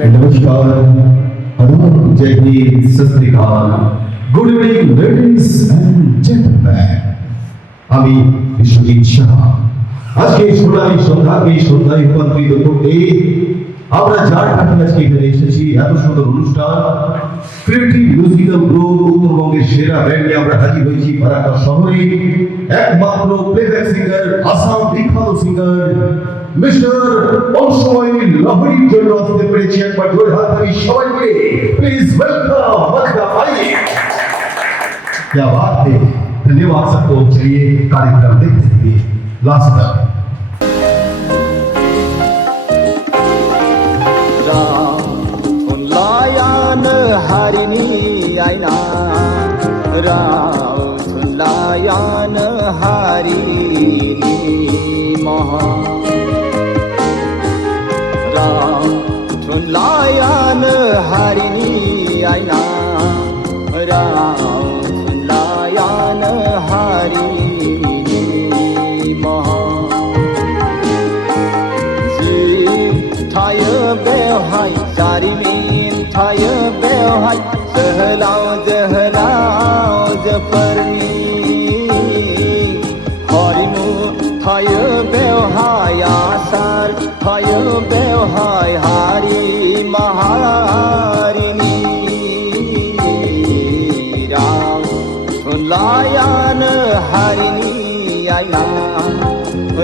नमस्कार, आदाब, जय हिंद, सत श्री अकाल, good evening ladies and gentleman. আমি বিশ্বজিৎ সাহা। আজকে সোনালী সন্ধ্যাকে সন্ধ্যায় রূপান্তরিত করতে আমরা যার কাছে আজকে এখানে এসেছি, এত সুন্দর অনুষ্ঠান, ক্রিয়েটিভ মিউজিক্যাল গ্রুপ উত্তরবঙ্গের সেরা ব্যান্ডে আমরা হাজির হয়েছি ফারাক্কা শহরে। একমাত্র প্লেব্যাক সিঙ্গার, আসাম বিখ্যাত সিঙ্গার মিস্টার অংশময় লহরীর জন্য আসতে পেরেছি। একবার জোরে হাত তালি সবাই মিলে প্লিজ ওয়েলকাম মজদা ভাই। क्या बात है, धन्यवाद सबको। चलिए कार्यक्रम देखते हैं लास्ट तक। थुनलायान हारिनि आइना, थुनलायान हारिनि महा, थुनलायान हारिनि आइना, थुनलायान हारिनि महा। जि थायो बेवहाय जारिमिन थायो बेवहाय जोहोलाव जोहोलावजोफोरनि हारिमु थायो बेवहाय आसार थायो बेवहाय हारि माहारिनि राव थुनलायान हारिनि आइना,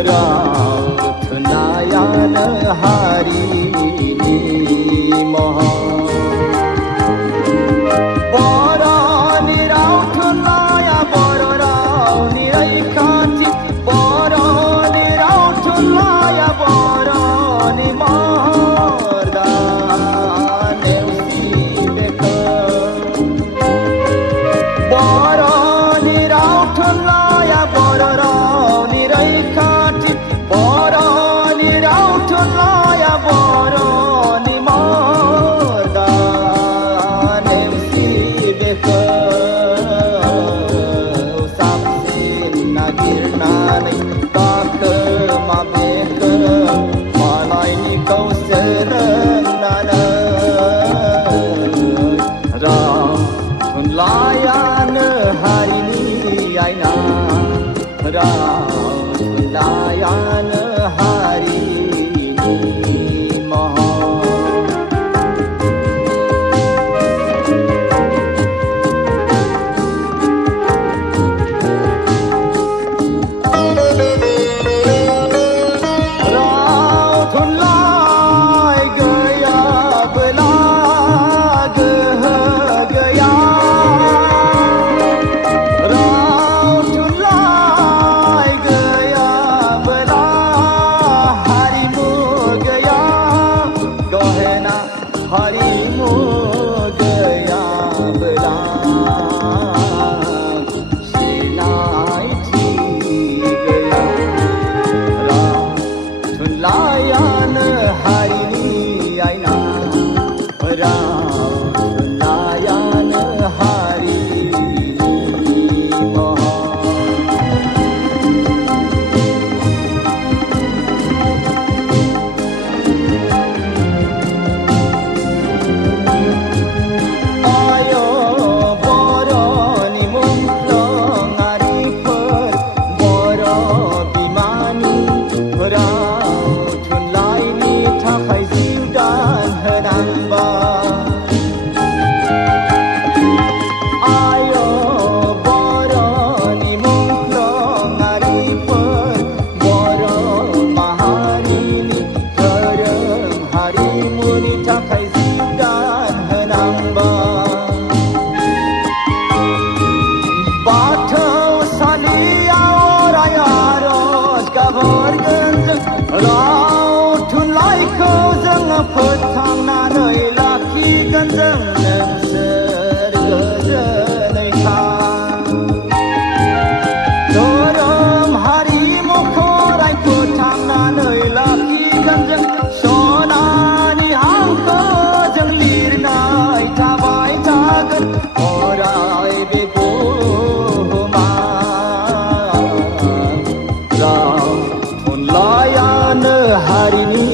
राव थुनलायान हारिनि महा। बर'नि राव थुनलाया बर' रावनि रैखाथि, बर'नि राव थुनलाया बर'नि महर दा नेवसि बेखौ। बर'नि राव थुनलाया बर' रावनि रैखाथि, बर'नि राव थुनलाया बर'नि महर दा नेवसि बेखौ। साबसिन नागिरनानै गाखोमा बेखौ मालायनिखौ सोलोंनानै। राव थुनलायान हारिनि आइना, राव थुनलायान हारिनि महा। राव थुनलाइ गैयाबोला गोहो गैया, राव थुनलाइ गैयाबोला हारिमु गैया, गहेना हारिमु गैयाबोला सिनायथि गैया। राव थुनलायान हारिनि आइना, राव थुनलायान हारिनि महा। आयो बर'नि मुंख्लङारिफोर, बर' बिमानि राव थुनलाइनि थाखाय जिउ दान होनांबाय। आयो बर'नि मुंख्लङारिफोर, बर' माहारिनि धोरोम हारिमुनि थाखाय जिउ दान होनांबाय। बाथौसालियाव अराय आरज गाबहरगोन जों, राव थुनलाइखौ जोङो फोथांनानै लाखिगोन जों, नोंसोर गोजोनै था। धोरोम हारिमुखौ अराय फोथांनानै लाखिगोन जों, सनानि हांखोजों लिरनाय थाबाय थागोन अराय बे बुहुमाव। राव थुनलायान हारिनि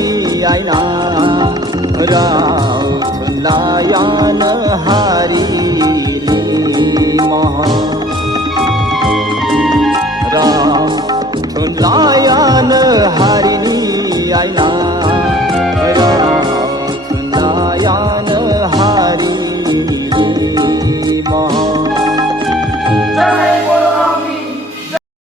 आइना, राव थुनलाइयानो हारिनि आयना